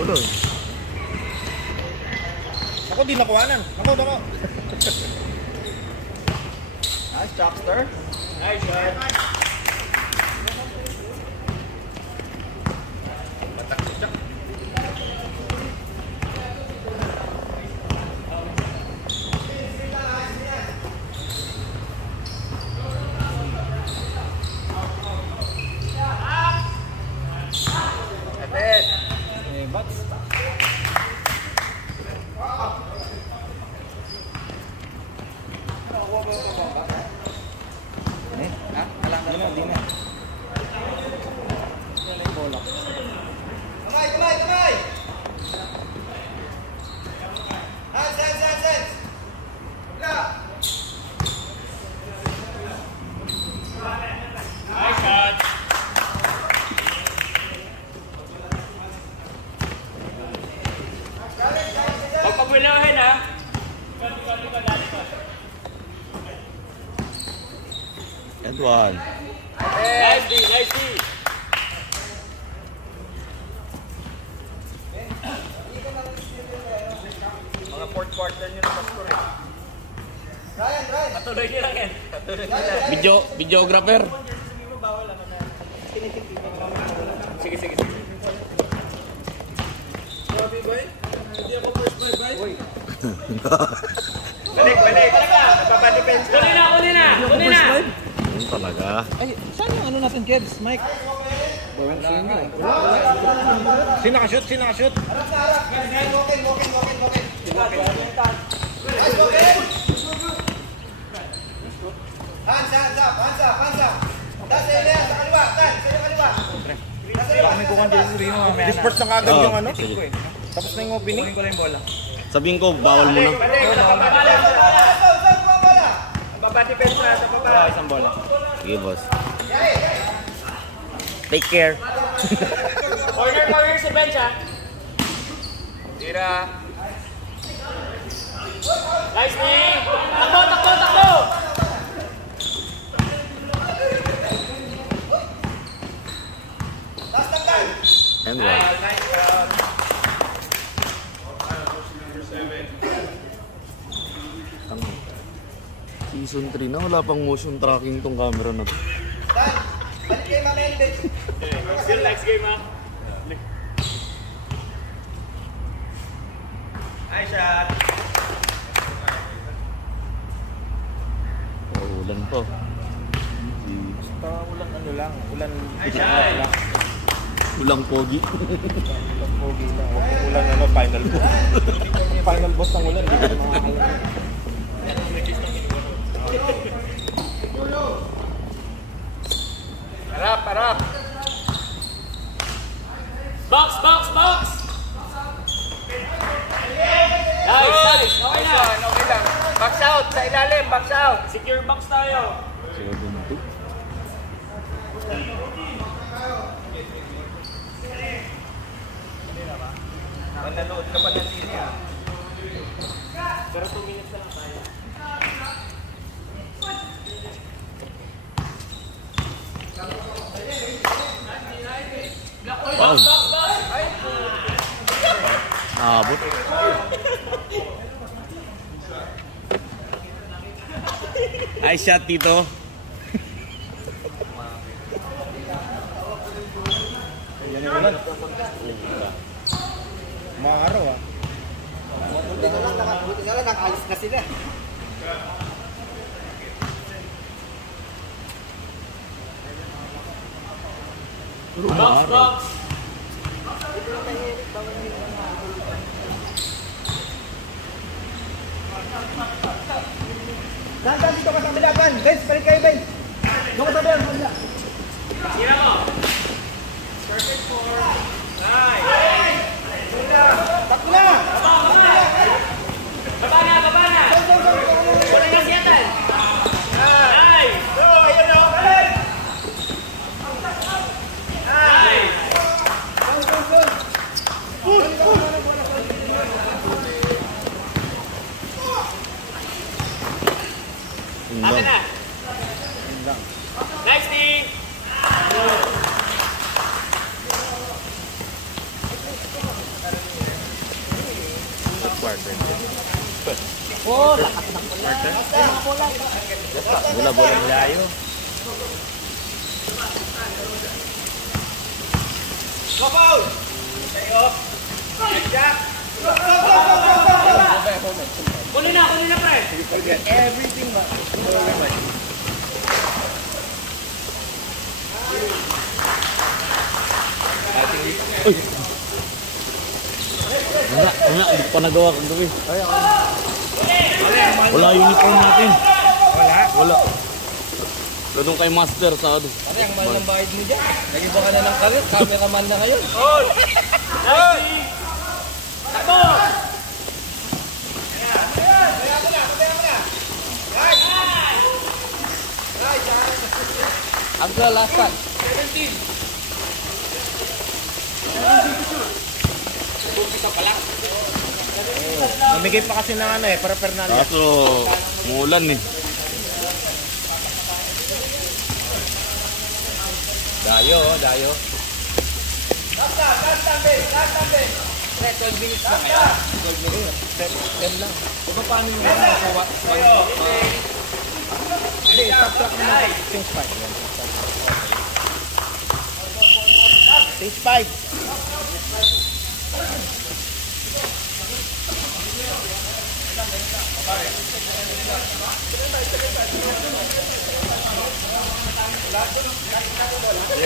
Ulo. Ako di nakuhanan. Ako. Nice, Chopster. Nice shot. And one. Nice D. Mga fourth quarter nyo na pastor eh. Ryan. Patuloy nyo lang yan. Videographer. Sige. Grabe boy. Hindi ako first boy. Balik. Nagpapadepensa. Kunin na. Yun talaga. Ay, saan yung ano natin, Keds? Mike? Sino ka-shoot? Hands up. That's Elia, sa kaliwa. Sa kaliwa. Kami kukuhan dito sa Rino mamaya na. Disport na kagad yung ano. Tapos na yung opening. Kunin ko lang yung bola. Sabihin ko, bawal mo na. Papadepensa sa baba. Isang bola. Sige, boss. Take care. Corner si bench ha. Tira. Nice knee. Takbo. And one. Nice job. Season 3 na, wala pang motion tracking tong camera na to. Balik kayo mamende. Still next game ha. Nice shot. Ulan po. Basta ulan ano lang. Ulan Ulang pogi. Ulan pogi lang. Ulan ano, final boss. Final boss ng ulan. Hindi ko makakalimutan. Harap. Box. Nice. Okay lang. Box out. Sa ilalim, box out. Secure box tayo. Sige, bunto. Mananood ka pa ng linya. Pero 2 minutes na lang tayo. Wow. Abot. Ay, shot dito. Mga araw ah. Buti nga lang, nakaalis na sila. Box. Saan dito ka sa kabila, Ben? Balik kayo, Ben. Doon ka sa kabila. Tira mo. Perfect for. Nice. Takbo na! Baba na. Wala na siyatan. Nice. Ayun o. Nice. Amin na. Nice thing. quarter. Oh, lakas ng bola. Bola-bola layo. Go foul! Stay off. Jack. Kunin na, pre. Forget everything but Wala, hindi pa nagawa kang gabi. Wala uniform natin. Wala. Doon kay master sa ano. Pare, ang mahal ng bayad mo dyan. Nag-iba ka na ng karit, cameraman na ngayon. Agla, last touch. Namigay pa kasi ng ano para Fernandez. Kaso, muulan eh. Dayo, dayo. Pre, 12 minutes na kaya. 12 minutes. 10 lang. Diba paano yung nasa Hindi, stop na lang. Stage 5. Stage 5.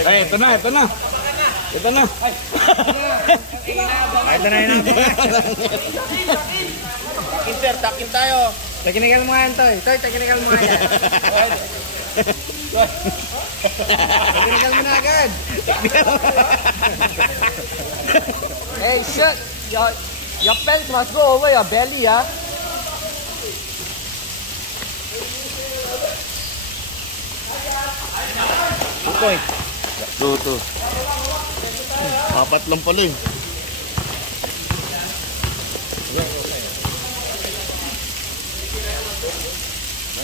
Ay, ito na. Ito na. Ito na yun. Takin sir, takin tayo. Technical mo yan, Toy. Toy, technical mo yan. Technical mo na agad. Hey, shit. Your pants must go over your belly, ah. Point. Luto. Apat lang pala eh.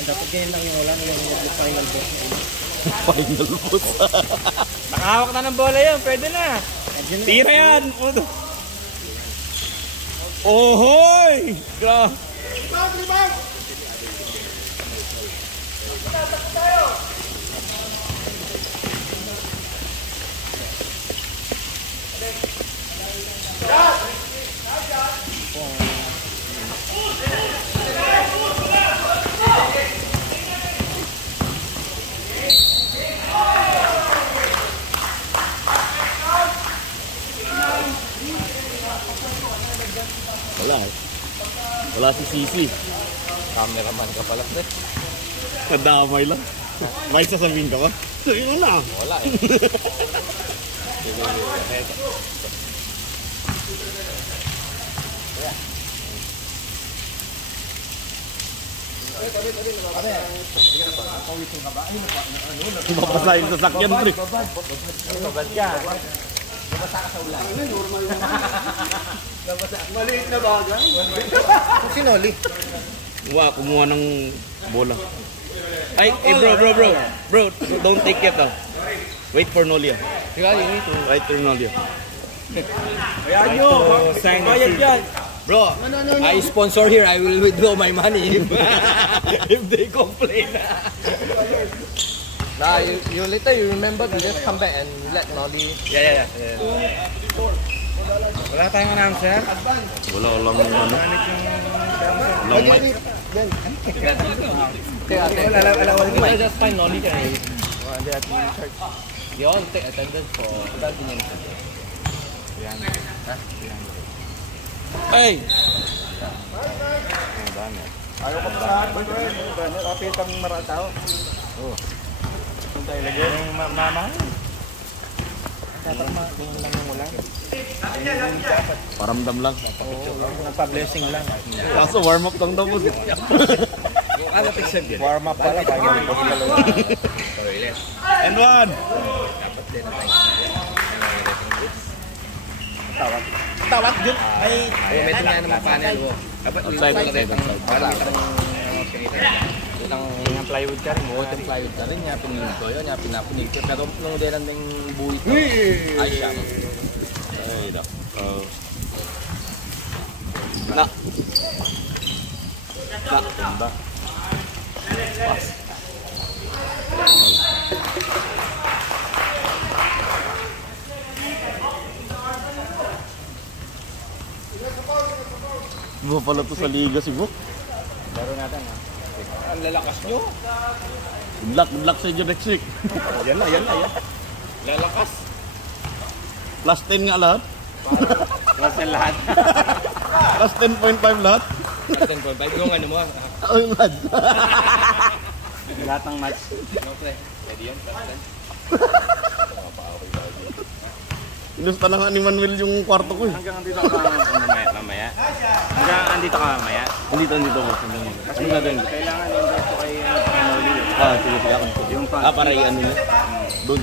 Dapat ganyan lang yung ulan. Yung final boss. Final boss. Nakahawak na ng bola yun. Pwede na. Tira yan. Ohoy! Grabe. Wala eh. Wala si Sisi. Cameraman ka pala, pre. Nadamay lang. May sasabihin ka ba? Sabihin mo na. Wala eh. Mapasahin sa sakyan, pre. Babad ka. maliit na bagay. Sinoli. Kumuha ng bola. Ay, bro, don't take it ah. Wait for Nolia. Wait for Nolia. Ayan nyo. Bayad yan. Bro, I sponsor here. I will withdraw my money if they complain. Nah, you later you remember to just come back and let Nolly. Yeah. Wala tayong announcer. Wala lang ano. Walang mic. Okay, just find Nolly can. You all take attendance for 30 minutes. Hey! Ayaw ko sa akin, bro. Kapit ang maraming tao. Tayo lagyan yung mama. Tatakma. Tingin lang yung ulan. Paramdam lang. Nagpa-blessing lang. Kaso warm up lang daw po. Warm up pala. And one! Tawag dun. Ay, May tingnan naman panel mo. Outside. Wala ka rin yung plywood ka rin. buhat yung plywood na rin niya, pinilig ko yun, niya pinapunig ko. Pero nung dilan ng buhit ko, ay siya. Ay, Na. Ganda. Pass. Iba pala to sa liga si Bok. Laro natin ha. Ang lalakas nyo. Good luck sa inyo next week. Yan na. Lalakas. Plus 10 nga lahat. Plus na lahat. Plus 10.5 lahat. Plus 10.5. Yung ano mo. Ay, mad. Lahat ng match. No, pre. Pwede yun. Plus 10. Inusta na nga ni Manuel yung kwarto ko eh. Hanggang andito ka mamaya. Hanggang andito ka mamaya. Andito mo. Kasi ano gagawin ko? Kailangan i-invest ko kay Noli. Sige ako. Yung Para i-ano niya. Doon.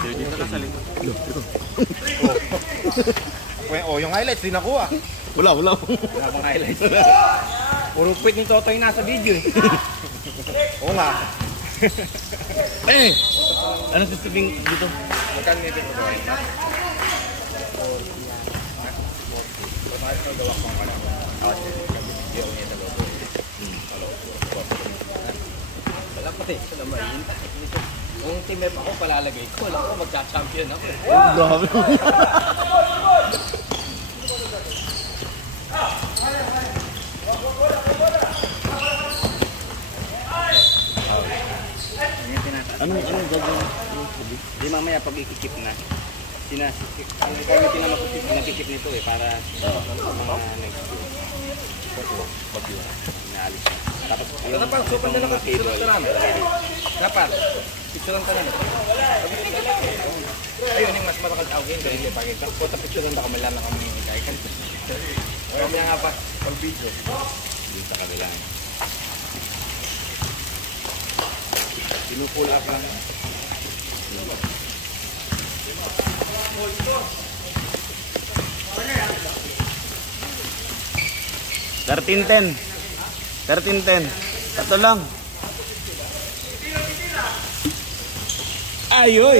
Dito na sa likod. Ito. Yung highlights din nakuha. Wala. Wala bang highlights? Puro quit ni Totoy nasa video eh. Oo nga. Ano sasabihin dito? Magkano nito ito ba? Wala pati. Kung team F ako, palalagay ko. Wala ko, magcha-champion ako. Grabe. Anong gagawin? Di mamaya pag ikikip na, ang committee na nagkikip nito eh, para mga next year. Inaalis na. Tapos yung supan na lang ang cable. Dapat, picturean ka na lang. Ayun yung mas matakal tao yun, ganyan yung pakita. Punta picturean na kamala na kami ika'ikan. Mamaya nga pa, pag video. Dito sa kabila. Pinupula ka lang. 13-10. Ito lang. Ayoy.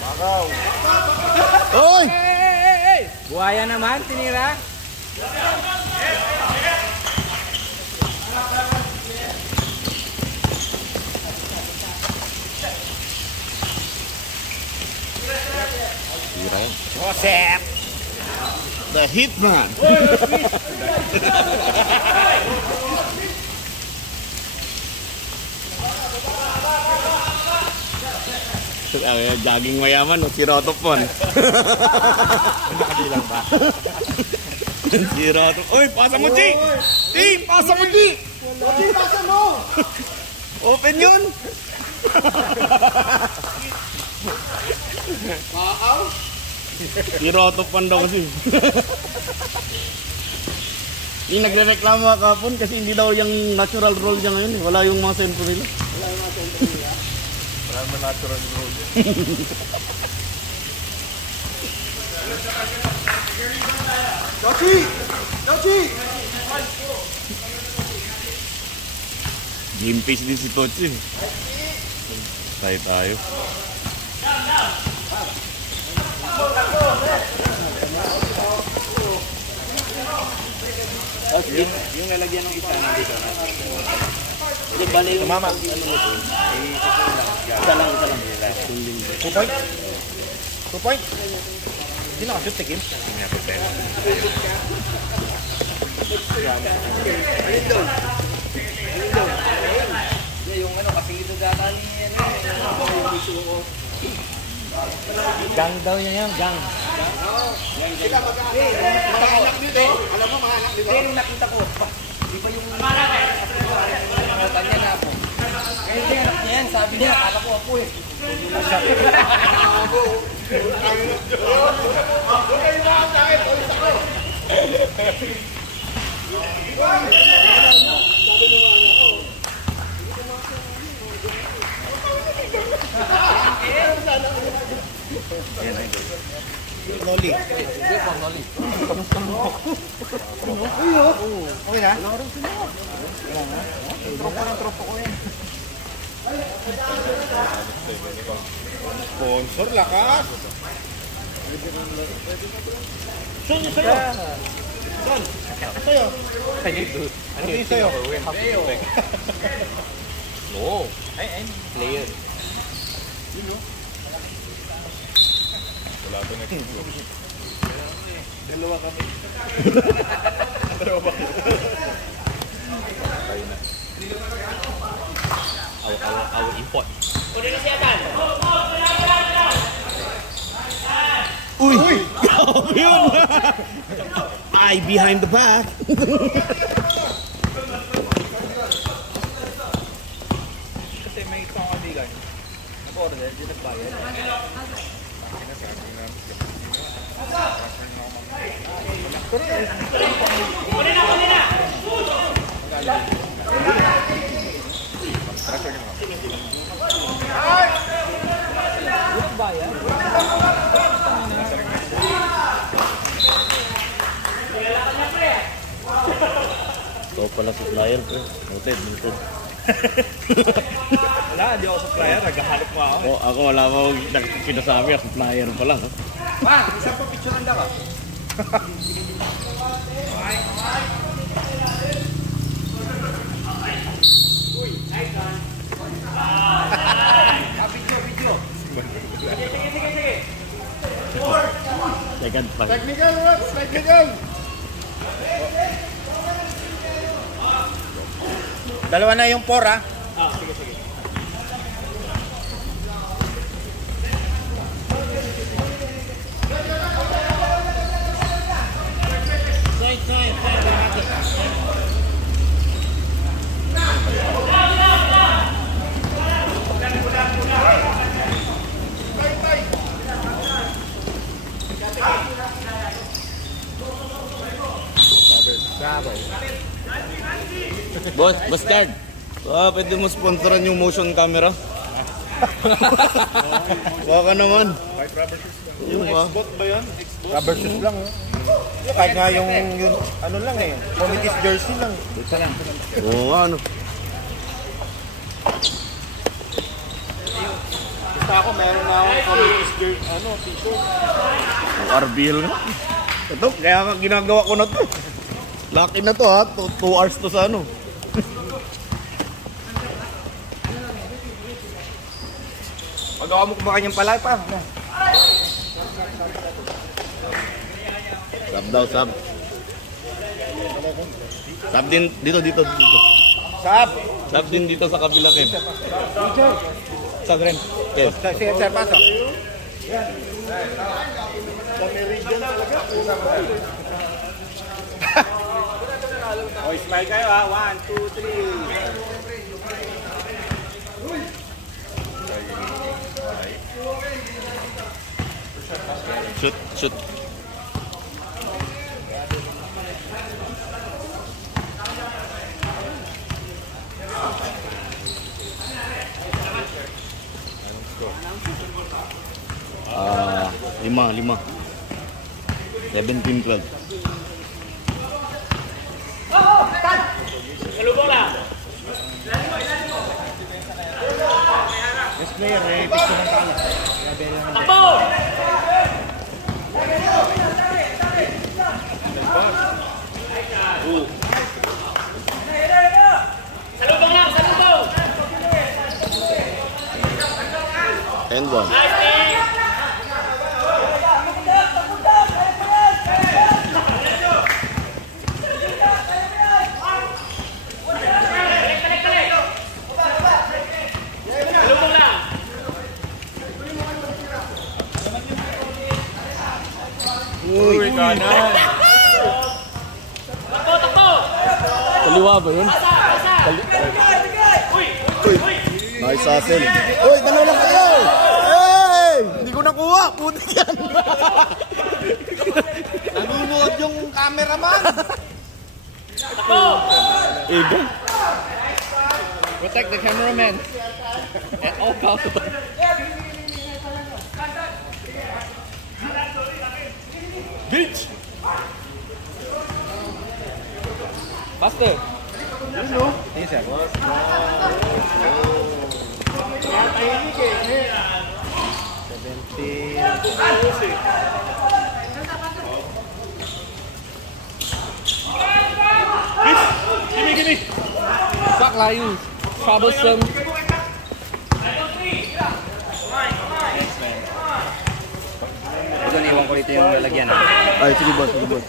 Makaw. Oy! Buhaya naman, tinira. Joseph! The Hitman! Jogging mayaman, no? Si Rotopon. Nakabilang ba? Si Rotopon. Uy, pasa mo, G! G, pasa mo, G! G, pasa mo! Open yun! Si Rotopon daw kasi. Yung nagre-reklamo kahapon kasi hindi daw yung natural role niya ngayon. Wala yung mga sentro nila. Wala naman natural role. Dochi! Game face din si Tochi. Tayo. Yung lalagyan ng isa nandito na. Hindi, bali yung Tumama. ano mo to? Isa lang. 2 point? 2 point? Hindi nakashoot si Kim. Yung ano, kasi ito data ni Gang daw yan, gang. Mahanap dito. Alam mo, mahanap dito. Pero nakita ko, di ba yung nakita niya na ako? Ngayon din, anak niya yan, sabi niya, akala ko ako eh. Noli. Okay na? Tropa ko yan. Sponsor, lakas. Son, yung sa'yo. Son, sa'yo. I need to sa'yo? we have to back. No. Player. Wala ito next week. Dalawa kami. Dalawa ba? Tayo na. Our import. Uy! Grabe yun! Eye behind the back. Kasi may isang kaibigan. Nag-order, di nagbayad. Ito pala supplier ko. Noted. Wala, di ako supplier. Naghahanap mo ako. Oh, ako wala ko pinasabi. Supplier pa lang. Ma, isang pa picture lang ako. Video. Second pa. Technical, Rox! Technical! Dalawa na yung 4 ah. Sige. Boss, Bastard. Pwede mo sponsoran yung motion camera? Baka naman. Kahit rubber shoes lang. Yung ba? Xbox ba yun? Rubber shoes lang. Kahit nga yung ano lang eh. Committee's jersey lang. Dito lang. Oo, ano. Basta ako, meron na akong committee's jersey, t-shirt. RBL nga. Ito, kaya ginagawa ko na to. Lucky na to ha. 2 hours to sa ano. Pagawa mo kumakain yung palay pa. Sub daw, sub. Sub din dito. Sab! Sub din dito sa kabila, Kev. Sub rin. Kev. Sige, sir, pasok. Sa Meridian talaga. O, smile kayo ha. 1, 2, 3. Shoot. Lima. 17-12. Yes, player. May picture ng kanya. And one. Uy, kanan. Kaliwa ba yun? Nice hustle. Uy, dalawa lang kayo! Hey! Hindi ko nakuha! Putik yan! Nanunood yung cameraman. Ego? Protect the cameraman. At all costs. Bitch! Faster. Yes, sir. Fuck layu. Troublesome. Ito, iwan ko dito yung lalagyan. Ay, sige boss, sige boss.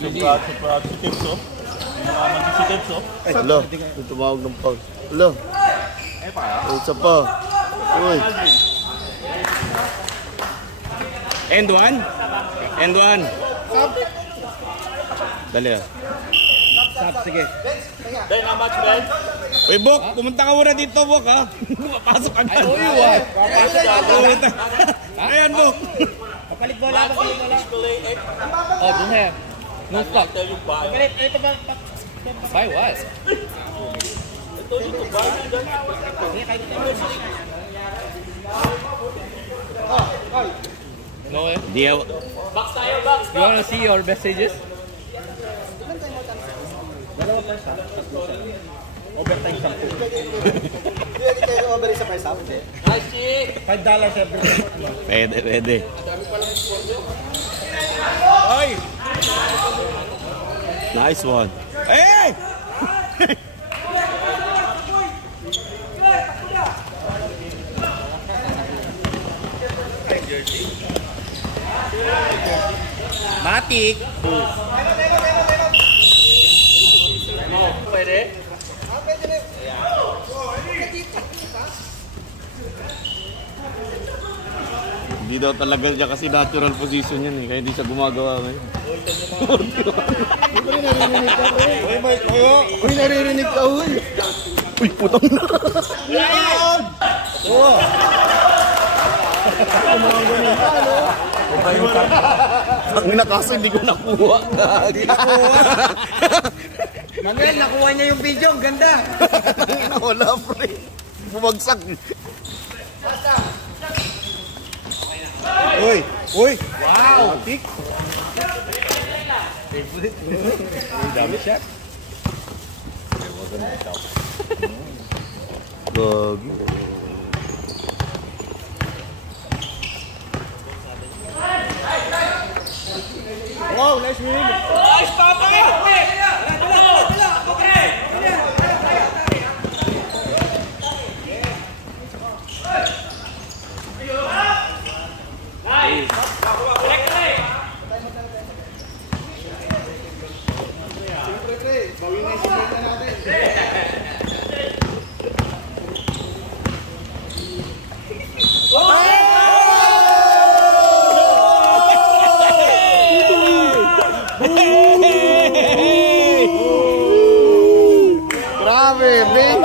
Surprise si Tips, oh. Nakaman si Tips, oh. Hello, yung tumawag ng foul. Hello. Isa pa. Uy. End one? End one. Dali ah. Stop, sige. Ben, how much, Ben? Uy, Bok, pumunta ka muna dito, Bok, ha? Mapasok ka na. I owe you what? Ayan, Bok. Papalit bola, papalit bola. Oh, don't have. No stock. Papalit, ito ba? Buy what? No way. Di ako. You wanna see your messages? Overtime 10. Pwede kayo over sa price up? $5 every month. Pwede, pwede. Ay! Nice one. Hey! Matik. Pwede? Hindi daw talaga niya kasi natural position yan eh. Kaya hindi siya gumagawa ngayon. Uy, naririnig ka, uy. Uy, putang na. Yan! Oo. Ang na kaso hindi ko nakuha. Hindi nakuha. Manuel, nakuha niya yung video. Ang ganda. Wala, pre. Bumagsak. Uy, uy. Wow! Tik. Dami siya. Gagi. Wow, nice win. Nice, Papa! Grabe, big.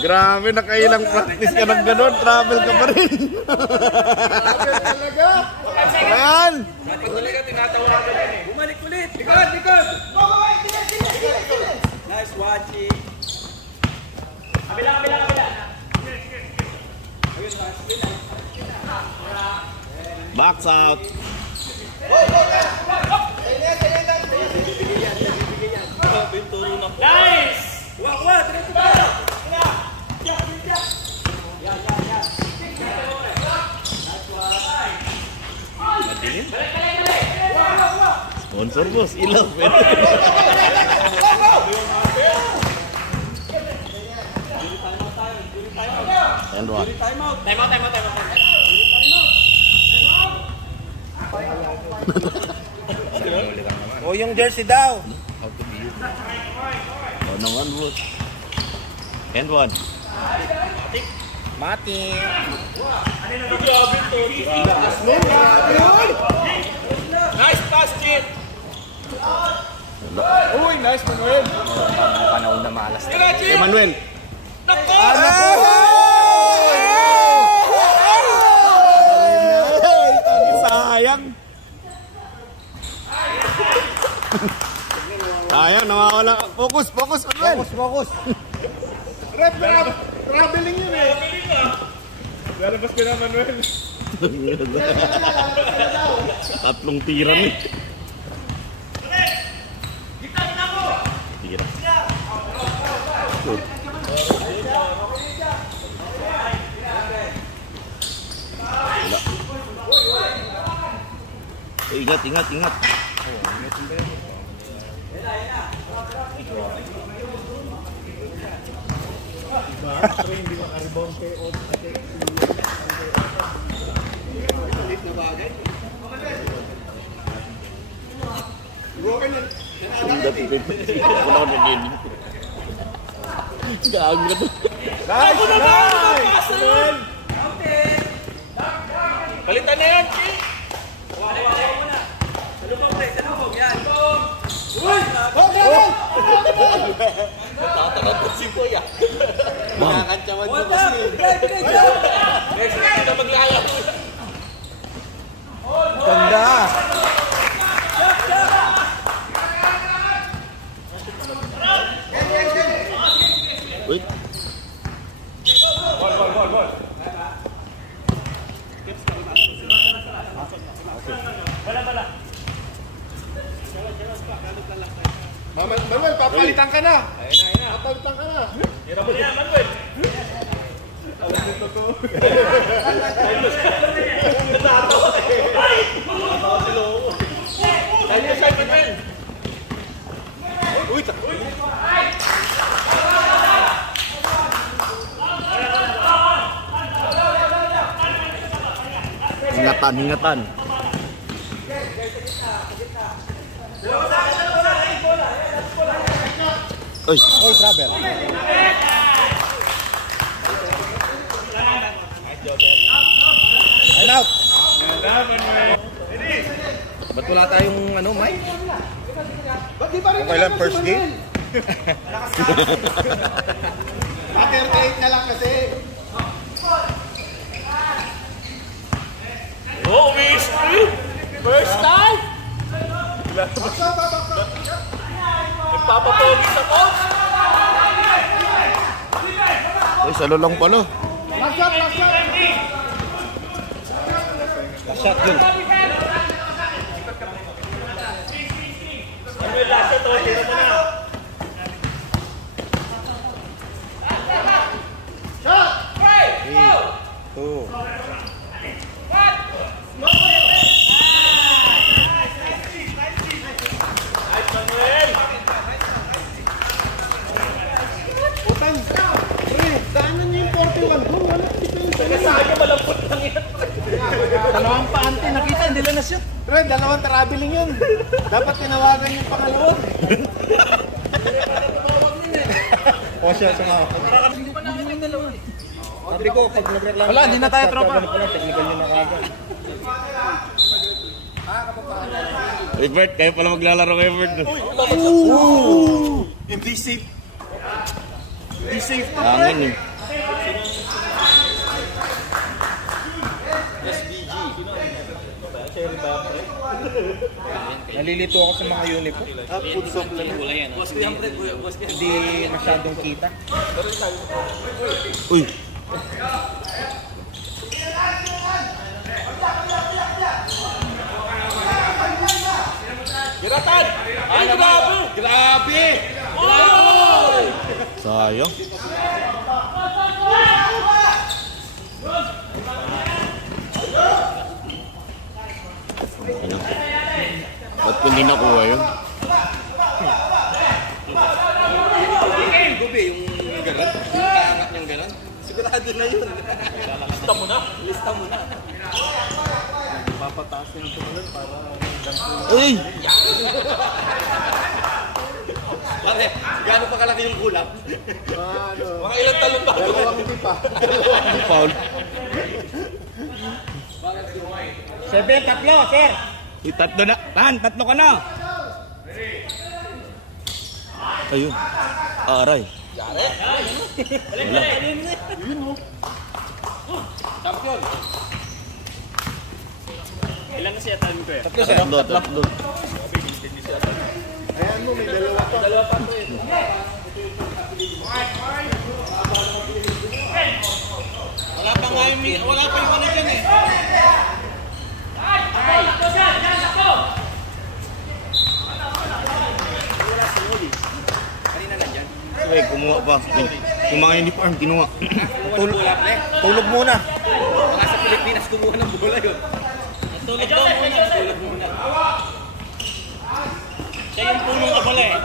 Grabe, nakailang practice ka ng gano'n, travel ka pa rin. Ayan! Bumalik ulit! Likod! Likod! Nice watching. Kabila. Box out. Nice! Wak! Diretso ba? Sponsor boss, ilaw. And what? Time out. O yung jersey daw. Oh, naman boss. And one. Mati. Nice pass, Chip! Uy, nice Manuel. Panahon na malas. Emmanuel. Sayang. Sayang, nawawala. Focus, Manuel. Focus. Rep, traveling yun eh. Lalabas ko na, Manuel. Tatlong tira ni. Tira. Good. Ingat, ingat, ingat. Hindi makarebound kay Od. Wala ko na din. Gago na to. Nice! Nice! Palitan na yan, Chi! Natatakot ko si Boy ah. Makakantsawan ko kasi. Next time na maglaya. Ganda! Wait. Ball. Manuel, papalitan ka na! Ayun na. Papalitan ka na! Hirap mo yan, Manuel! Alam mo to. Natatawa eh! Natatawa si Lolo. Tayo mo siya, Manuel! Uy! Ingatan, ingatan. Oy, All travel. And out. Ba't wala tayong ano, Mike? Okay lang, first game. 38 na lang kasi. Oh, mystery! First time! Nagpapapogis ako! ay, salo lang pala. Last shot! Shot yun. Samuel, last shot, oh, tira mo na. Shot! 2. Utang! Pre, daanan niyo yung 41 ko. Wala, hindi ko yung Kaya sa akin, malambot lang yan. dalawang paante, nakita, hindi lang na-shoot. Pre, dalawang traveling yun. Dapat tinawagan yung pangalawa. O siya, sumama. Sabi ko, pag nagreklamo. Wala, hindi na tayo tropa. Technical yun na kagad. Wait, Bert, kayo pala maglalaro kayo, Bert. Hindi safe. Hindi safe to, pre. Hangin eh. Nalilito ako sa mga uniform. Food supply. Hindi masyadong kita. Uy. Giratan! Ay, grabe! Grabe! Oh! Sayang. Ano? Ba't ko hindi nakuha yun? Yung gubi, yung garan. Yung kaangat niyang garan. Sigurado na yun. Lista mo na. Lista mo na. Papataas na yung tumulan para Uy! Pare, gaano pa kalaki yung kulap? ano, Mga ilang talong ba? dalawang hindi pa. Foul. 7, tatlo, sir. Uy, tatlo na. Tatlo ka na. Ayun. Aray. Wala. Champion. Ilan na siya tayo ko eh? Tatlo, sir. Tatlo. Ayan mo, may dalawa pa. Dalawa pa to eh. Wala pa nga yung ano dyan eh. Kanina nandyan. Uy, kumuha pa. Yung mga uniform, kinuha. Tulog muna. Mga sa Pilipinas kumuha ng bola yun. Tulog daw muna. Tulog muna. Siya yung punong ka pala eh.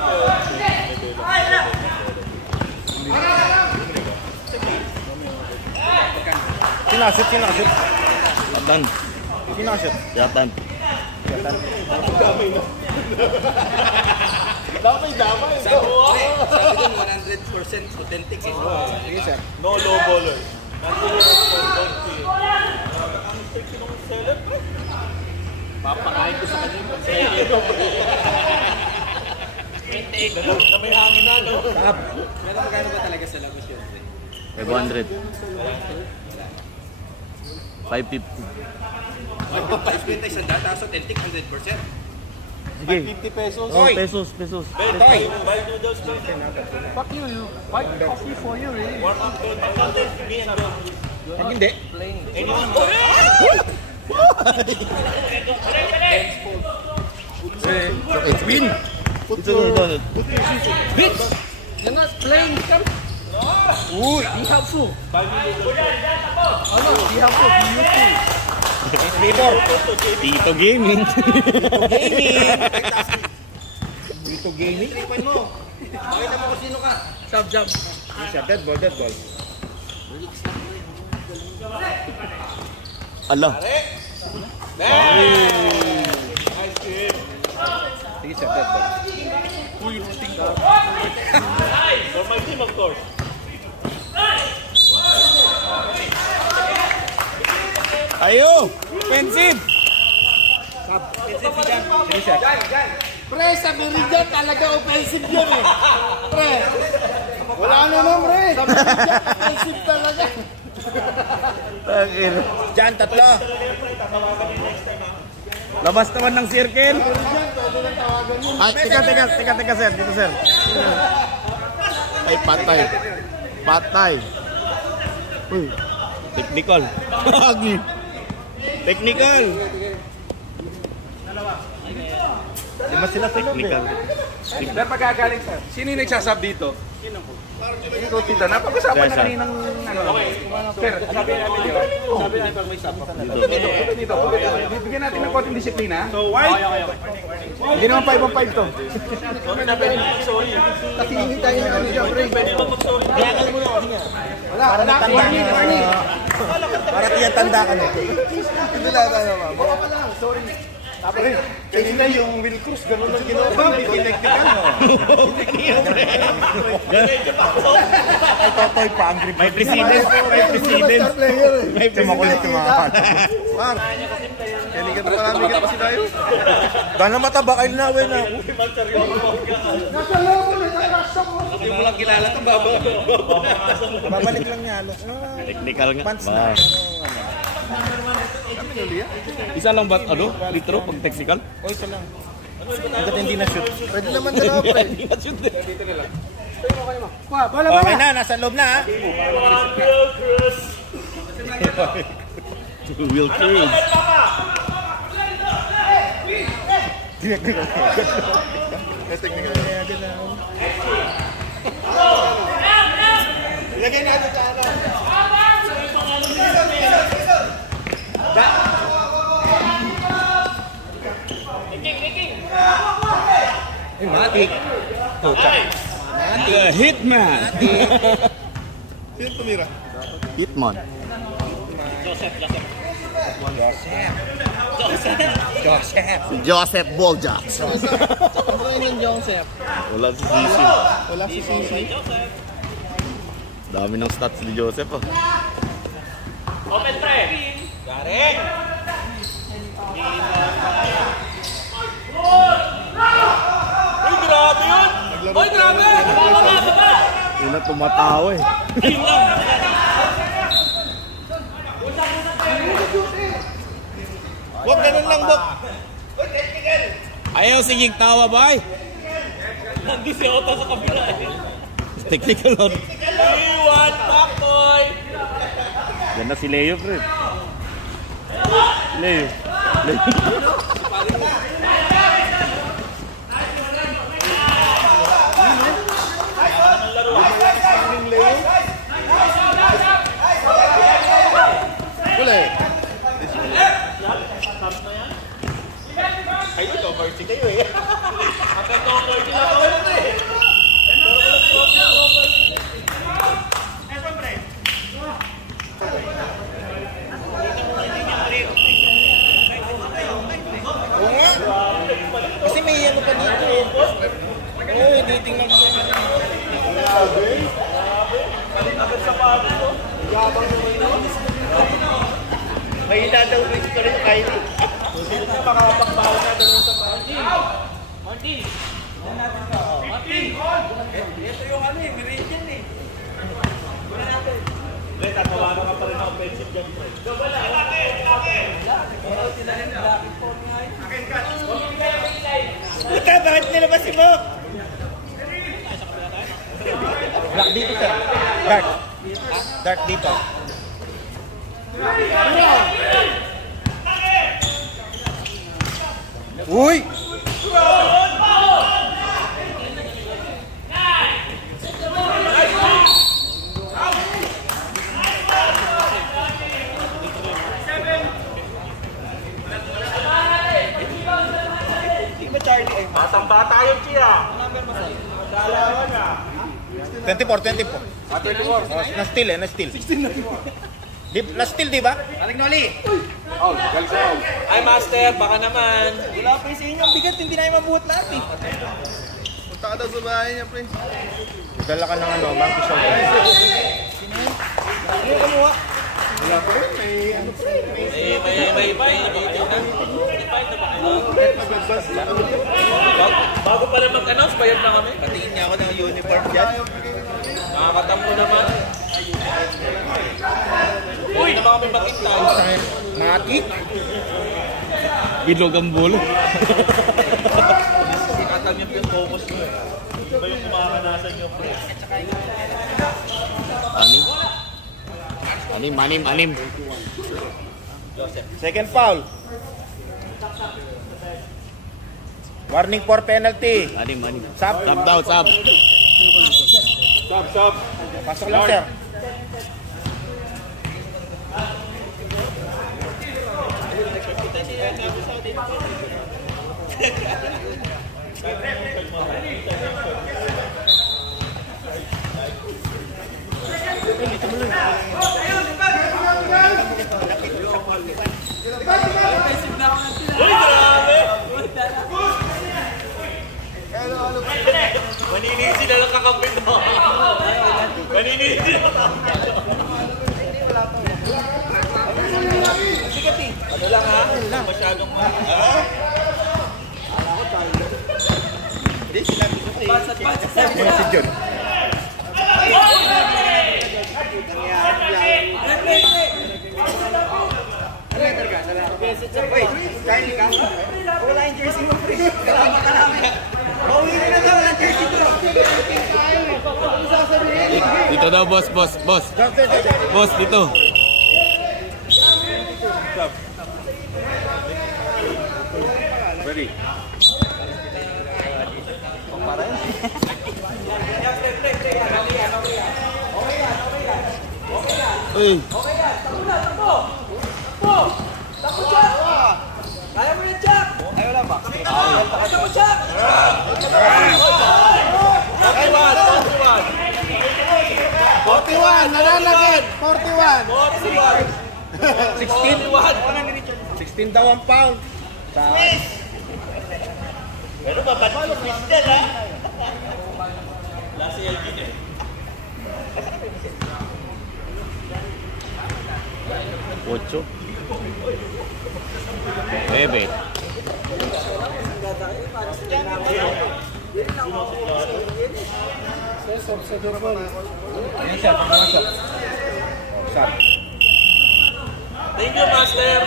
Sinasip. Yatan. Sinasip. Yatan. Damay. Sabi ko 100% authentic eh. Sige, sir. No low baller. Papakain ko sa kanya. Na may hangin na, no? Pero magkano ba talaga sa labas yun? 500. 550. 550 isang data, so authentic 100%. Sige. 50 pesos. Oh, pesos. Toy! Buy noodles, no? Fuck you. Fight coffee for you, really. Warm up good. Me and Bill. Hindi. Anyone? So it's win. Ito. Bitch! You're not playing, come! Uy. Be helpful! Be helpful. Tito Gaming. Dito gaming. Tripan mo! Pakita mo kung sino ka! Jump! Dead ball. Ala. Sige, sir. Dead ball. For my team, of course. Ayo! Offensive! Sige, sir. Pre, sabi rin dyan, talaga offensive yun eh! Pre! Wala naman, pre. Sabi rin dyan, offensive talaga! Diyan, tatlo. Labas naman ng circle. Ay, teka, sir. Dito, sir. Ay, patay. Uy. Technical. Technical. Lima sila sa loob, Technical. Sir, pagkagaling, sir. Sino yung nagsasab dito? Ikaw, tita. Napag-usapan na kaninang Sir, sabi namin pag may sab. Dito. Bibigyan natin ng konting disiplina. So, why? Hindi naman 5 on 5 to. Kasi hihintayin na kami dyan, pre. Diyagal mo na kasi nga. Wala, para tiyatanda ka na. Hindi lang tayo, ma'am. Baka pa lang, sorry. Tapos, kanina yung Will Cruz, gano'n ang ginawa. Hindi kinektikan mo. Ay, Totoy pa, angry. May president. May Makulit yung mga bata. Mar, kanigan pa marami ka pa si Dayo. Dahil na mataba, kayo linawin na. Nasa loob ulit, ay rasa ko. Hindi mo lang kilala itong baba. Babalik lang niya. Technical nga. Pants na. Isa lang ba, litro pag technical? O, isa lang. Hanggat hindi na shoot. Pwede naman dalawa, pre. Hindi na shoot eh. Okay na, nasa loob na, ha? Will Cruz. Ilagay natin sa ano. Matik! The Hitman. Sino tumira? Hitman. Si Joseph Boljak. Wala si Sisi. Wala si Sisi. Dami ng stats ni Joseph ah. Open pre! Gare! Uy, grabe yun! Uy, grabe! Yun na tumatawa eh. Wag, ganun lang, Bok. Ayaw sige tawa bay. Nandi si Otto sa kabila eh. Technical out. Iwan, Pakboy! Yan na si Leo, pre. Leo. Wala eh. Kayo, oversi kayo eh. Hanggang oversi na ako lang eh. Oo nga. Kasi may ano pa dito eh. Oo, hindi tingnan ko. Grabe. Agad sa pabo ko. Gabang naman yun. May inadawin ko rin kayo. Hindi na makakapagbawa na doon sa pabo. Marty! Marty! Ito yung ano eh, Meridian eh. Pre, tatawanan ka pa rin ang offensive dyan, pre. Puta, bakit nilabasin mo? Black dito, sir. Dark. Dark dito. Uy! Batang bata yung Chia. 24. Na-steal eh, na-steal. 16 na. Na-steal, di ba? Aling Noli! Oh, galing sa out. Ay, Master, baka naman. Wala pa yung sa inyo. Bigat, hindi na yung mabuhat lahat eh. Punta ka daw sa bahay niya, pre. Dala ka ng ano, monkey shoulder. Ano yung kamuha? Wala pa rin, may ano pre. May bay. Bago pala mag-announce, bayad na kami. Patingin niya ako ng uniform dyan. Nakakatampo naman. Uy, na ba kami mag-intay? Matik. Bilog ang bola. Sinatam yung focus mo eh. Iba yung kumakanasan yung pre. Anim. Second foul. Warning for penalty. Anim. Sub. Sub daw, sub. Stop. Pasok lang, sir. Maninisi na lang kakampi mo. Maninisi na lang. Ano lang ha? Masyadong Hindi, sinabi ko eh. Muna si John. Wait, Charlie ka? Wala yung jersey mo, pre. Kalama ka namin. Mauwi na ka, walang jersey ko. Dito daw, boss. Boss, dito. Ready. Uy. Kaya mo yan, Jack! Ay, wala ba? Kaya mo, Jack! 41, nalalagid. 41. 16 daw ang foul. Pero babat mo Crystal ha? Last LG eh. Ocho. Bebe. Thank you, Master.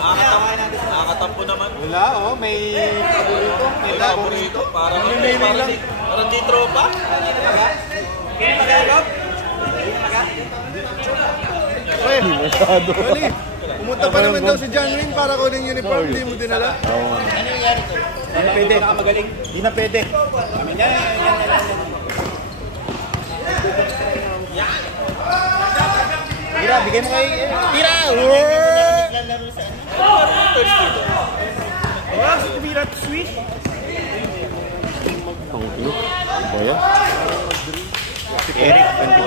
Nakakatampo naman. Wala, oh, may paborito. May Paborito. Parang di tropa. Masyado. Pumunta pa naman daw si John Wayne para kunin yung uniform, hindi mo dinala. Hindi na pwede. Hindi na pwede. Tira, bigay mo kay... Tira! Swish. Ang ino. Ano yan? Eric, 24.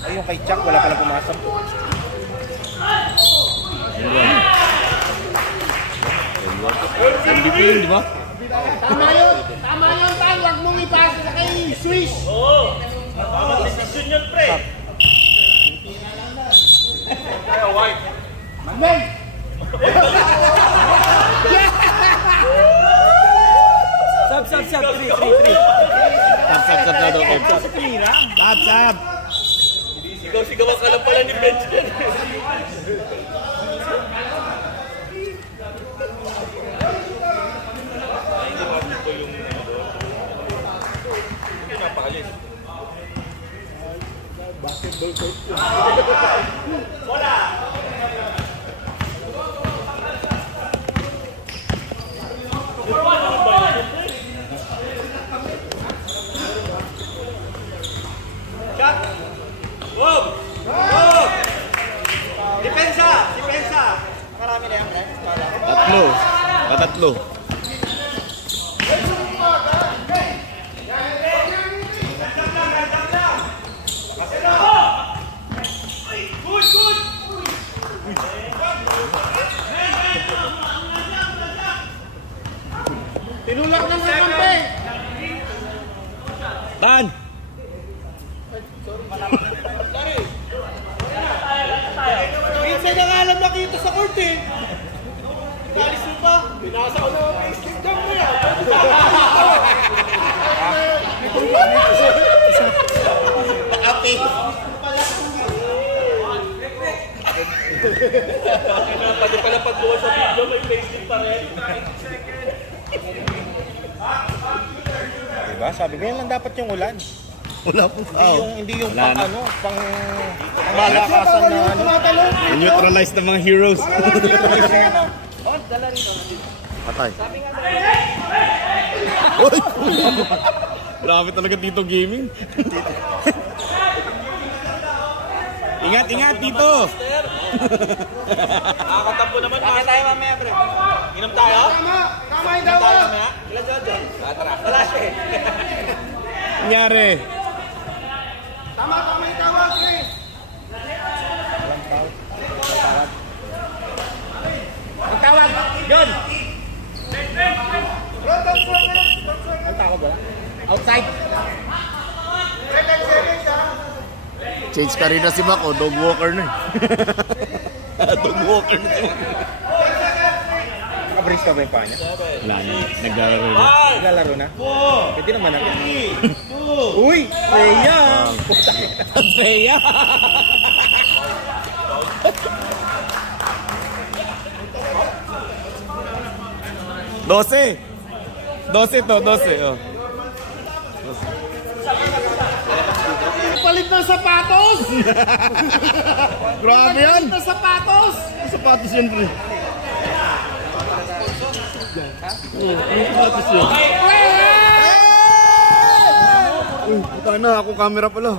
Ay, yung kay Chuck, wala pala pumasok. MVP yun, di ba? Tama yun, Tan. Huwag mong ipasa sa kay Swish. Oo. Tama decision yun, pre. Kaya white. Manuel! Sab. 3. Sab na daw. Sab. Sigaw-sigawan ka lang pala ni Bench yan. Napakalis. Basketball court. Wala! Shot! Boom! Depensa! Marami na yan, Tatlo. Tinulak ng kampe! Tan! Minsan na nga alam nakita sa court eh. Nakalis mo pa. Binasa ko na ang face jump mo yan. Ate. Pwede pala pagbuwan sa video, may face pa rin. Diba? Sabi ko, yan lang dapat yung ulan. Wala pong tao. Hindi yung Wala pang na. pang malakasan na Neutralize ng mga heroes. Patay. Uy! Grabe talaga Tito Gaming. Ingat, Tito! Nakakatampo naman. Bakit tayo mamaya, pre? Inom tayo? Tama yung dawa! Ilan dyan? Tara. Wala siya eh. Nangyari. Tama yung dawa, Chris! Ang tawag! Yun! Ang tawag wala? Outside! Change ka rin na si Mac, dog walker na. Dog walker na si Mac. Nakabrace ka ba yung paa niya? Wala na, naglalaro na. Naglalaro na? Pwede naman ako. Uy! Freya! Freya! Dose to, 12. Oh. Palit ng sapatos! Grabe yan! Palit ng sapatos! Sapatos yan, bro. Sapatos yan. Puta na, ako camera pala.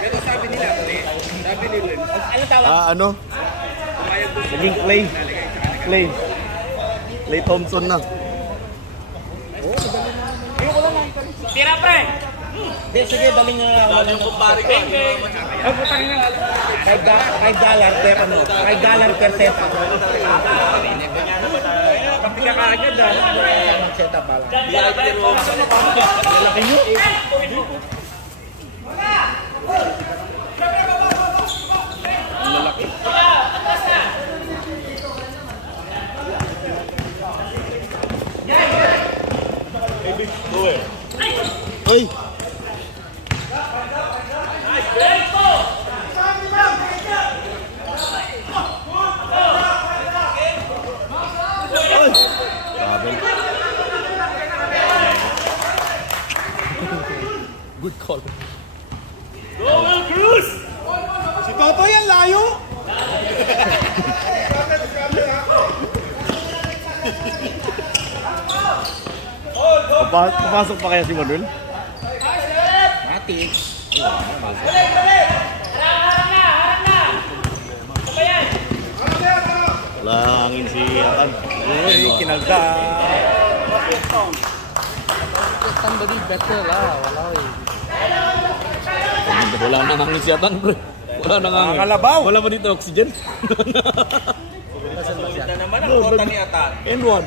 Pero sabi nila, ano tawag? Ano? Naging Clay Thompson na. Tira, pre! Hindi, sige, daling nga. Dali yung kumpare ko. Ay, putang nga. $5 per set. Kapag ka kaagad na, mag-set up pala. Lalaki nyo. Lalaki. Uy! Good call. Go, Will Cruz! Si Toto yan, layo! Papasok pa kaya si Manuel? Matic. Wala hangin si Atan. Uy, kinalda. Somebody better lah, walau. Wala nang hangin si Atan, bro. Wala nang hangin. Kalabaw. Wala ba dito oxygen? Ito naman ang kota ni Atan. N1.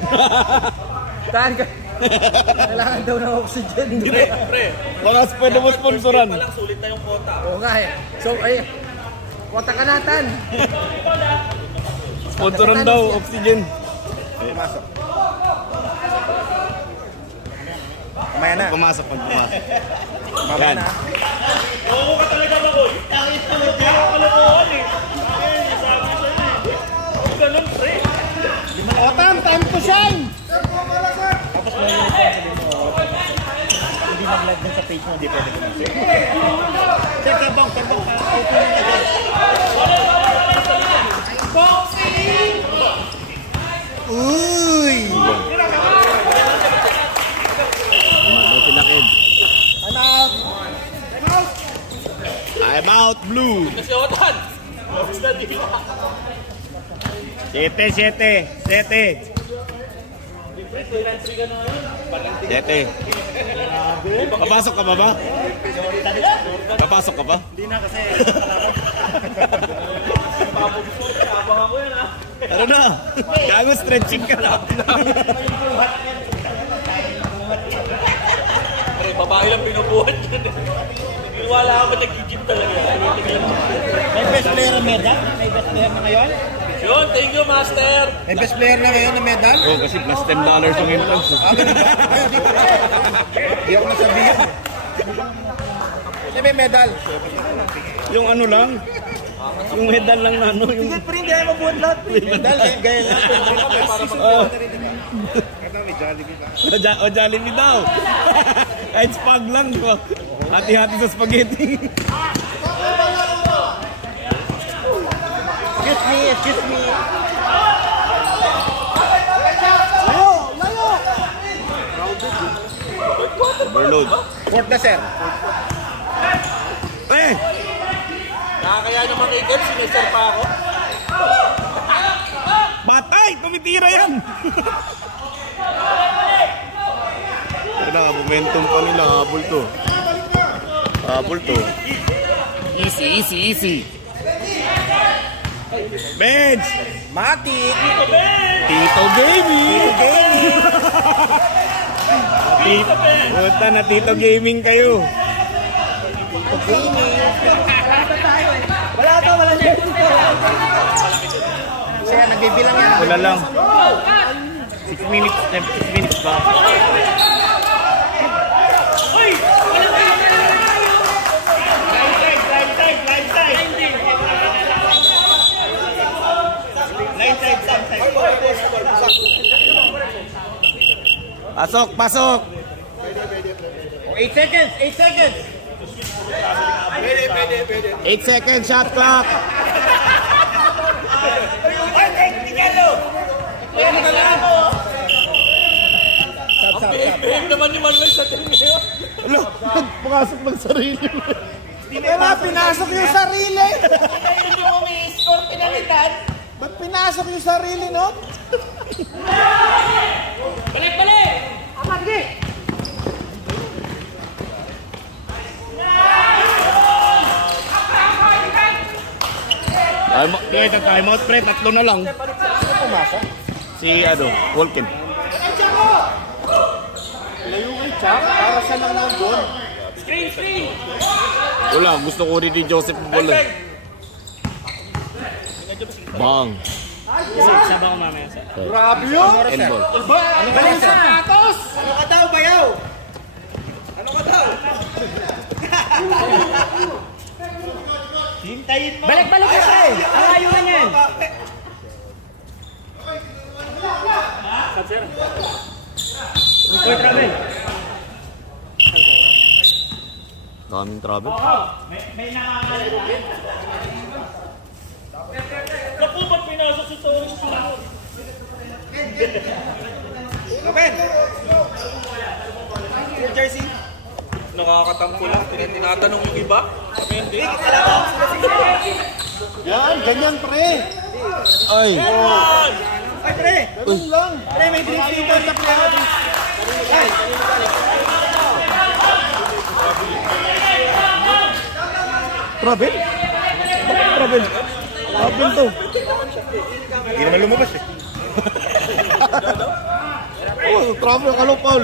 Tahan ka. Kailangan daw ng oxygen. Pre, Baka pwede mo sponsoran. palang sulit na yung kota. Oo nga eh. So, ay, kota ka natin. Sponsoran daw, oxygen. Pumasok. Mamaya na. Pumasok, pumasok. Mamaya na. Oo ka talaga ba, boy? Hindi ako kalokohan eh. Sabi sa'yo eh. Ganun, pre. Otam, time to shine! Tapos mo yung sabi mo, hindi mag-live dun sa page mo, hindi pwede ko na-share. Sir, kabang, open na dyan. Uy! Daw sila, Kid. I'm out, blue. Kasi Otan. Basta di ba? 7. Papasok ka ba? Papasok ka ba? Hindi na kasi. Abang ako yan, ha? Ano na? Gago, stretching ka na. Pre, babae lang pinubuhat yun eh. Wala ako ba nag-gym talaga? May best player na medal? May best player na ngayon? Yun, thank you, Master. May best player na ngayon na medal? Oh, kasi plus $10 ang entrance. Hindi ako nasabihin. Kasi may medal. Yung ano lang, yung medal lang na ano. Yung... Pero hindi ay mabuhat lahat. Medal, gaya lang. O Jollibee daw. Kahit spag lang, di ba? Hati-hati sa spaghetti. Excuse me. Overload. Fourth na, sir. Nakakaya naman kay Ken, sineser pa ako. Batay! Tumitira yan! Kaya momentum pa nila. Habol to. Easy. Bench! Matic. Tito Gaming! Puta na Tito Gaming kayo. Wala na. Siya, nagbibilang yan. Wala lang. 6 minutes ba? Pasok! 8 seconds. 8 seconds, shot clock! Behave naman ni Manuel sa team ngayon. Ano? Nagpasok ng sarili. Pinasok yung sarili! Hindi mo may score pinalitan. Ba't pinasok yung sarili, no? Balik! Amagi! Time out, pre. 3 na lang. Si Walken. Layo kay Chuck, para sa lang ng goal. Screen! Wala, gusto ko rin ni Joseph bola. Bang! Sabang mamaya sa. Grabe yun! Endball. Galing sa patos! Ano ka daw, bayaw? Hintayin mo. Balik kasi! Ang ayaw na yan! Daming travel. Naku, ba't pinasok si Torres sa sunod? Open. Your jersey. nakakatampo lang. Tinatanong yung iba. Hindi. Yan, ganyan pre. Ay! Ay pre, ganun lang. Pre, may drinks dito sa pre. Ay! Travel? Bakit travel? Travel to. Hindi naman lumabas eh. Oh, travel ka lang, Paul.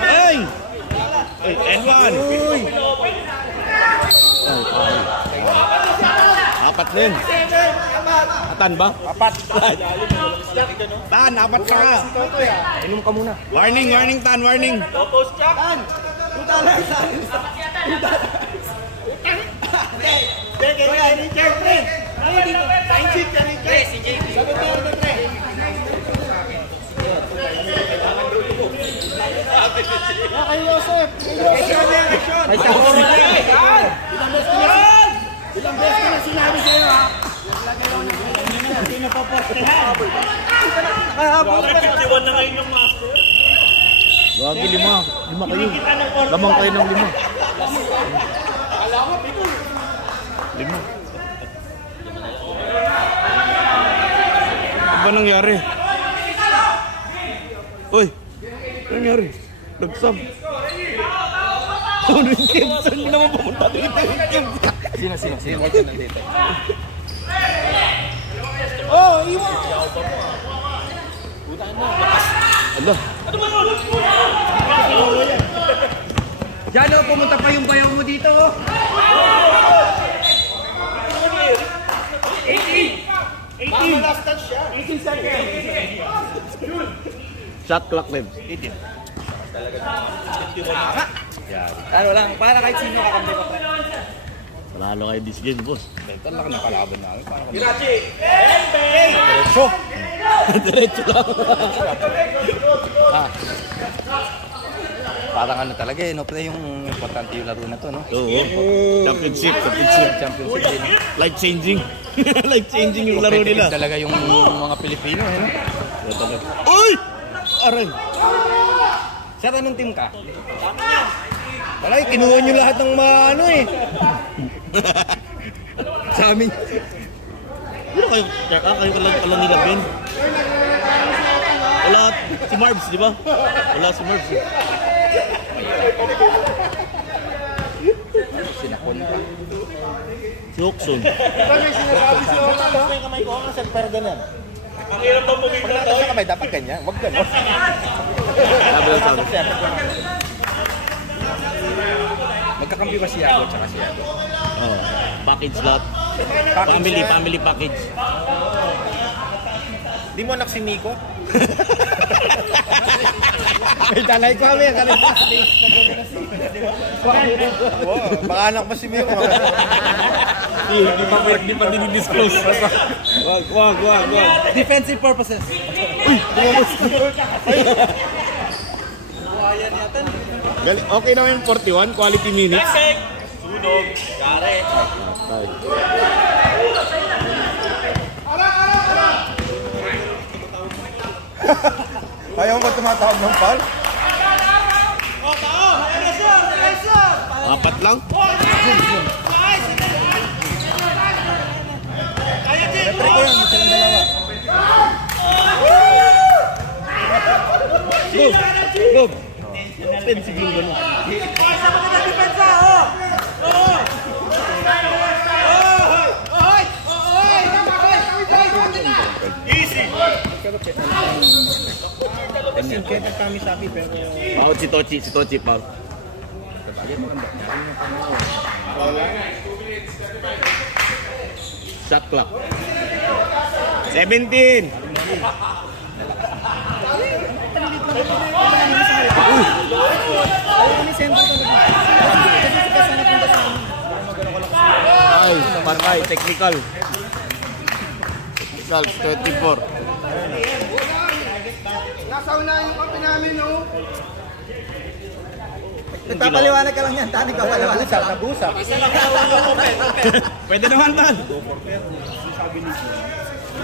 Ay! Ay, N1! Uy! Apat na yun. Atan ba? Apat. Tan, apat ka. Inom ka muna. Warning, warning, Tan, warning. Kay Joseph! May sakura na eh! Ilang beses ko na sinabi sa'yo ha? Hindi na papostehan! Bakit 51 na ngayon yung master? Wagi lima. Lima kayo. Lamang kayo ng lima. Lima. Ano ba nangyari? Uy! Ano nangyari? Nagsab. Ano yung Kim? Saan hindi naman pumunta dito yung Kim? Sino? What's yun nandito? Oh, iwan! Ala. Diyan o, pumunta pa yung bayaw mo dito oh! 18 last touch siya. 18 seconds. Shot clock, Lebs. Ano lang, para kahit sino kakambi pa. Panalo kayo this game, boss. Ito lang nakalaban namin. Diretso. Diretso lang. Parang ano talaga eh, no? Pre, yung importante yung laro na to, no? Oo. Championship. Championship din. Life changing. Life changing yung laro nila. Competitive talaga yung mga Pilipino, eh, no? Uy! Aray! Sir, anong team ka? Palay, kinuha nyo lahat ng mga ano eh. Sa amin. Pero kayo kalang nila, Ben. Wala si Marbs, di ba? Wala si Marbs. Sinakon pa. Si Hoxon. May sinasabi sa mga ano? May kamay ko ang Sir Ferdinand. Ang hirap ba mong Pag nasa kamay, dapat ganyan. Huwag gano'n. Sabi. Magkakampi ba si Yago at si Yago? Oh, package lot. Family package. Di mo anak si Nico? May talay ko kami. Baka anak mo si Mio. Di pa dinidisclose. Wag. Defensive purposes. Okay naman yung 41, quality minutes. Lasek! Sunog! Gare! Ayaw mo ba tumatawag ng foul? Apat lang. Siyempre ko yun, silang dalawa. Go! Offensive yung gano'n. Easy! Out si Tochi, Paul. Shot clock. 17. Ay, patay, technical. Technical, 24. Nasa unahan yung kape namin, no? Nagpapaliwanag ka lang yan, Tani, papaliwanag ka lang. Pwede naman, Tan.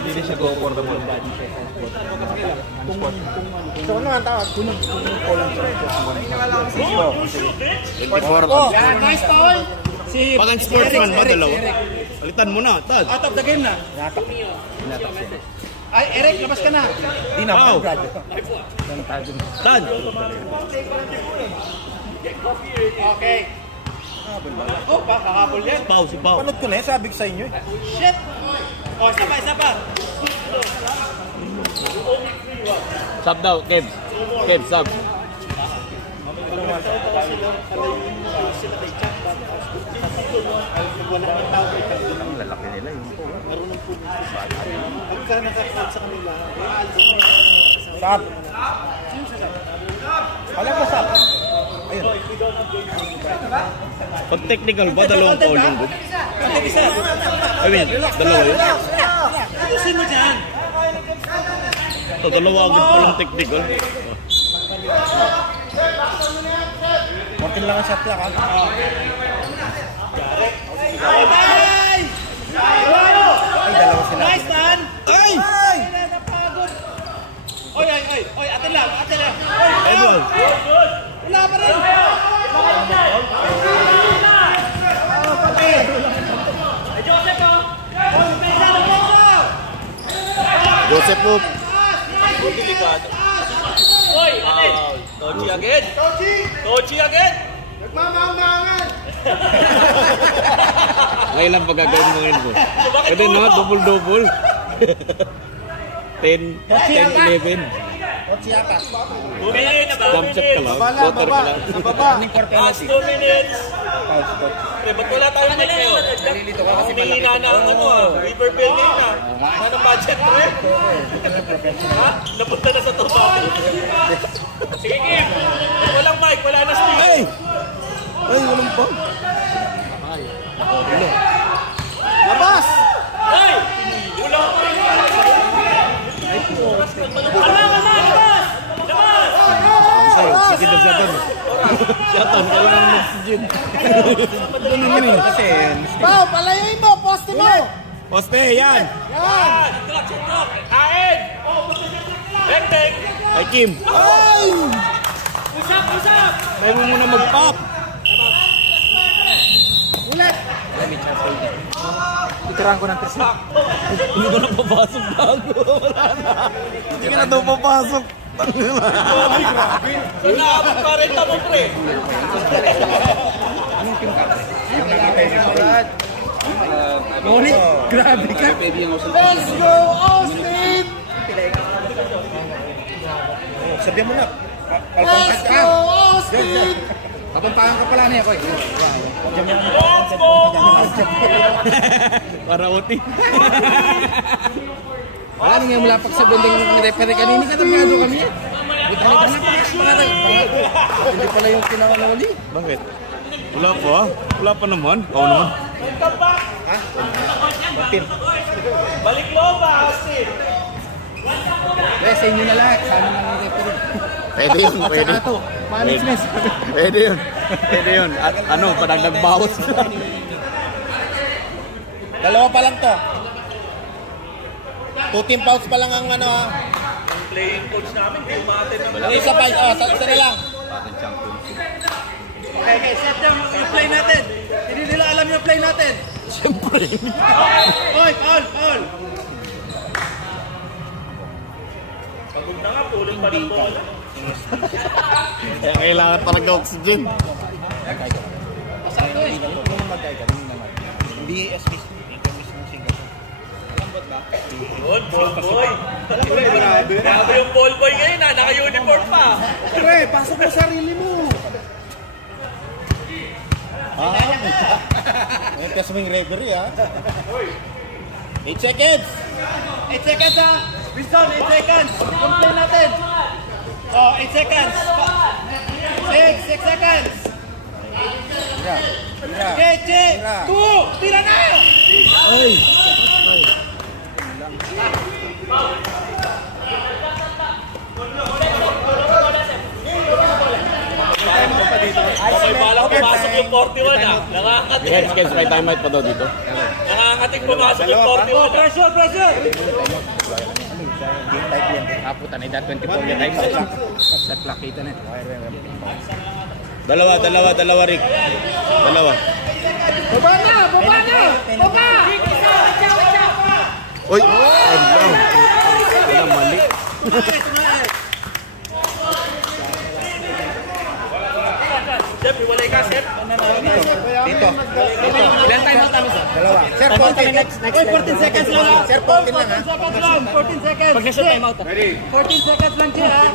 Hindi siya go for the ball. So ano ang tawag? Kung kulang siya. 24. Nice foul! Pag ang sportsman ba dalawa? Palitan mo na, Tad. Out of the game na. Ay, Eric, labas ka na. Di na Wow. ba? Tad. Okay. Oh, pa, kakabol yan. Si Pao. Panood ko na yan, sabi ko sa inyo eh. Shit! Oh, isa pa. Sub daw, Kev. Kev, sub. Ang lalaki nila yun. Stop. Alam mo, stop. Pag technical ba, dalawang foul yung good? I mean, dalawa yun. Ayusin mo dyan. Ito, dalawa agad palang technical. Mortin lang ang shot clock, ha? Ay! Ay, dalawa sila. Nice, man! Ay! Napagod! Oy, atin lang. Edward. Wala pa rin! Joseph po. Oy, ate! Tochi again! Ngayon lang pagkagawin mo ngayon po. Pwede na, double-double. 10, 11. Otsiaka. 2 minutes, 2 Jump shot ka lang. Quarter ka lang. Last 2 minutes. Ba't wala tayo net ngayon? Humihina na ang river building na. Wala ng budget mo eh. Ha? Napunta na sa topa. Sige, Kim. Ba't walang mic? Wala na Steve. Ay! Ay, walang pa. Labas! Ay! Ulang ko rin. Sige na Satan. Satan, kailangan mo si Jun. Pao, palayain mo! Poste mo! Poste, yan! Truck. Kain! Beng! Ay, Kim. Ay! Usap! May mo muna mag-pop. Ulit! Itiraan ko ng 3 set. Hindi ko na papasok bago. Wala na. Hindi ka na daw papasok. So, naabot pa rin tamo, pre. Ngunit, grabe ka. Let's go, Austin! Sabihan mo na. Let's go, Austin! Papuntahan ka pala niya, Koy. Let's go! Para uti. Wala nang yung mula pagsabihin ng referee kanina katapado kami. Hindi pala yung pinangalawali. Bakit? Wala pa. Wala pa naman. Ikaw naman. Welcome back! Balik loob, Austin! Sa inyo na lahat. Sa amin lang yung referee. Pwede yun. Pwede. Management. Pwede yun. Pwede yun. At ano, parang nagbawas. Dalawa pa lang to. 2 team fouls pa lang ang ano ha. Playing coach namin, di umatin ng Isa pa, isa na lang. Okay, set them yung play natin. Hindi nila alam yung play natin. Siyempre. Oy, foul. pagod na nga, pulong pa ng bola. Kaya kailangan talaga oxygen. Hindi SPC. Good, ball boy. Grabe yung ball boy ngayon ha, naka-uniform pa. Pre, pasok mo sarili mo. Ito sa mga referee ha. 8 seconds. 8 seconds ha. Wilson, 8 seconds. Complain natin. Oh, 8 seconds. 6 seconds. Tira. 2. Tira na. Ay. Okay, balang pumasok yung 41 ha. Heads, guys, may time out pa daw dito. Nakakadiri ating pumasok yung 41. Pressure, pressure! Game type yan. Kaputan na 24 yan. Sa clock kita na. Dalawa, Rick. Dalawa. Baba na! Baba na! Baba! Uy! Wala, mali. Chef, iwalay ka, Chef. Dito. Ilan time out kami, sir? Dalawa. Sir, 14 seconds lang. Sir, 14 lang, ha? 14 seconds. Pag na-shoot time out, ha? 14 seconds lang siya, ha?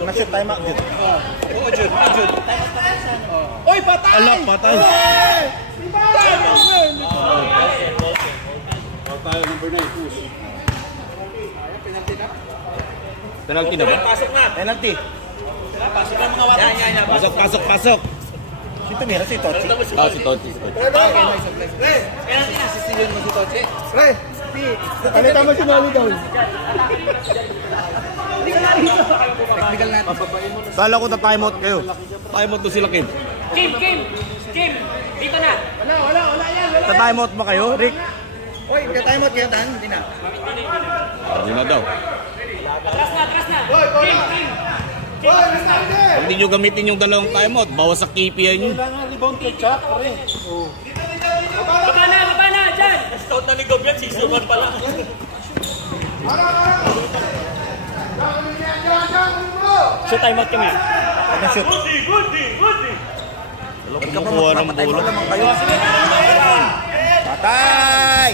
Pag na-shoot time out, dito. Oo, Jud. Jud. Oy, patay! Ala, patay. Penalty na ba? Pasok na. Penalty. Pasok na mga wata. Yan. Pasok. Si Tumira, si Tochi. Ah, si Tochi. Penalty na. Sisiyon mo si Toche. Pre! Palitan mo si Mami daw. Technical natin. Kala ko na-timeout kayo. Timeout to sila, Kim. Kim! Dito na! Wala yan. Na-timeout ba kayo, Rick? Oy, ka-time out kayo, Dan. Hindi na. Hindi na daw. Atras na! Kim! Pag hindi nyo gamitin yung dalawang timeout, bawas sa KPI nyo. Kailangan rebound kay Chuck, pre. Baba na! Dyan! Scout na ni Gob yan. CC1 pala. Shoot time out kami. Pag na-shoot. Pag kumukuha ng bola. Patay!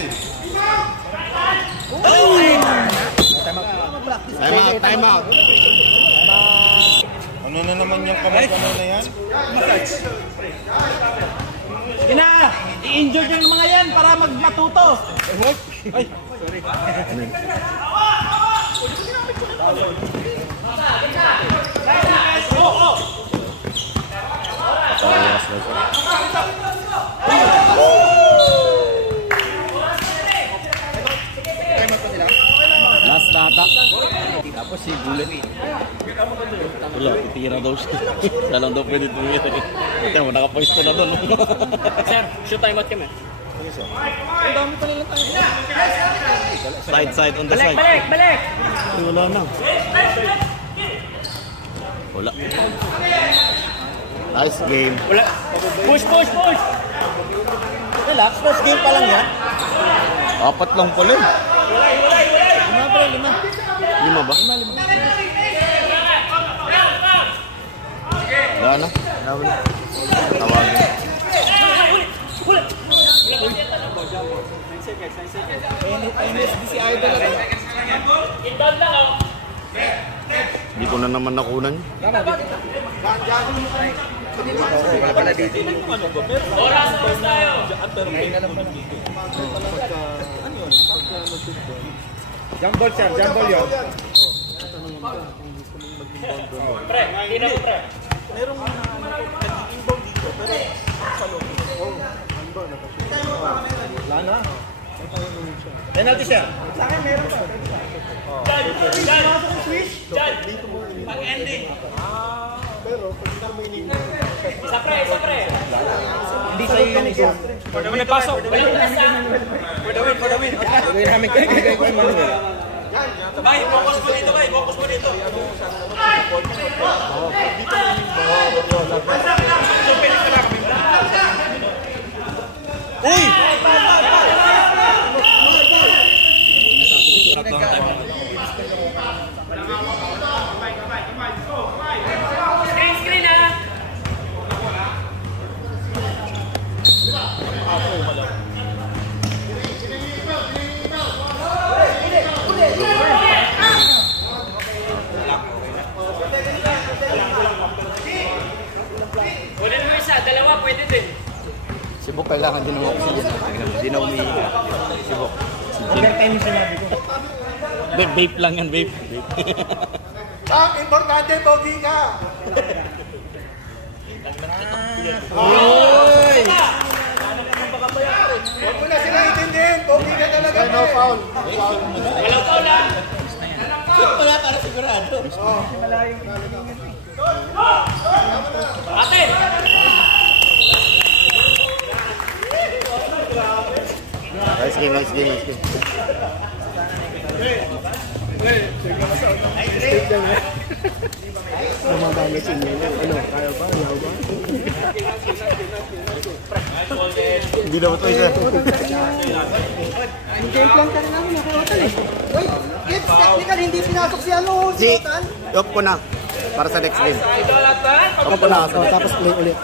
Time out. Ano na naman yung kamay-kamay na yan? Sige na! I-injure nyo yung mga yan para magmatuto. Ay, sorry. Last na ata. Tapos si Bullet. Wala, titira daw siya. Siya lang daw pwede tumira. Ito mo, nakapwesto na doon. Sir, shoot time out kami. Side on the side. Balik! Ay, wala na. Wala. Nice game. Wala. Push! Relax, first game pa lang yan. 4 lang pala. Lima ba? Wala na. Tawagin. NSDC Idol. Inbound lang ako. Hindi ko na naman nakunan. Oras tayo. Jump ball, sir. Jump ball yun. Pre, hindi na ko, pre. Wala na. Penalty, sir. Dyan! Pag-ending. Isa pre. Hindi sa'yo yan eh. May pasok. For the win. Gawin namin kay Manuel. Bay, focus mo dito. Uy! Screen ha! Kunin mo isa, dalawa pwede din. Sibok kailangan din ng oxygen. Hindi na umihinga. Sibok. Overtime yung sinabi ko. Vape lang yan, vape. Ang importante, pogi ka! Oy! Huwag mo na sila itindihin, pogi ka talaga. No foul. Walang foul ha! Wala para sigurado. Atin! Nice game, nice game, nice game. Hindi daw ito isa. Game plan ka rin namin, nakuha eh. Wait, Gibbs, technical, hindi pinasok si ano, si Otan. Off ko na. Para sa next game. Off ko na. Tapos play ulit.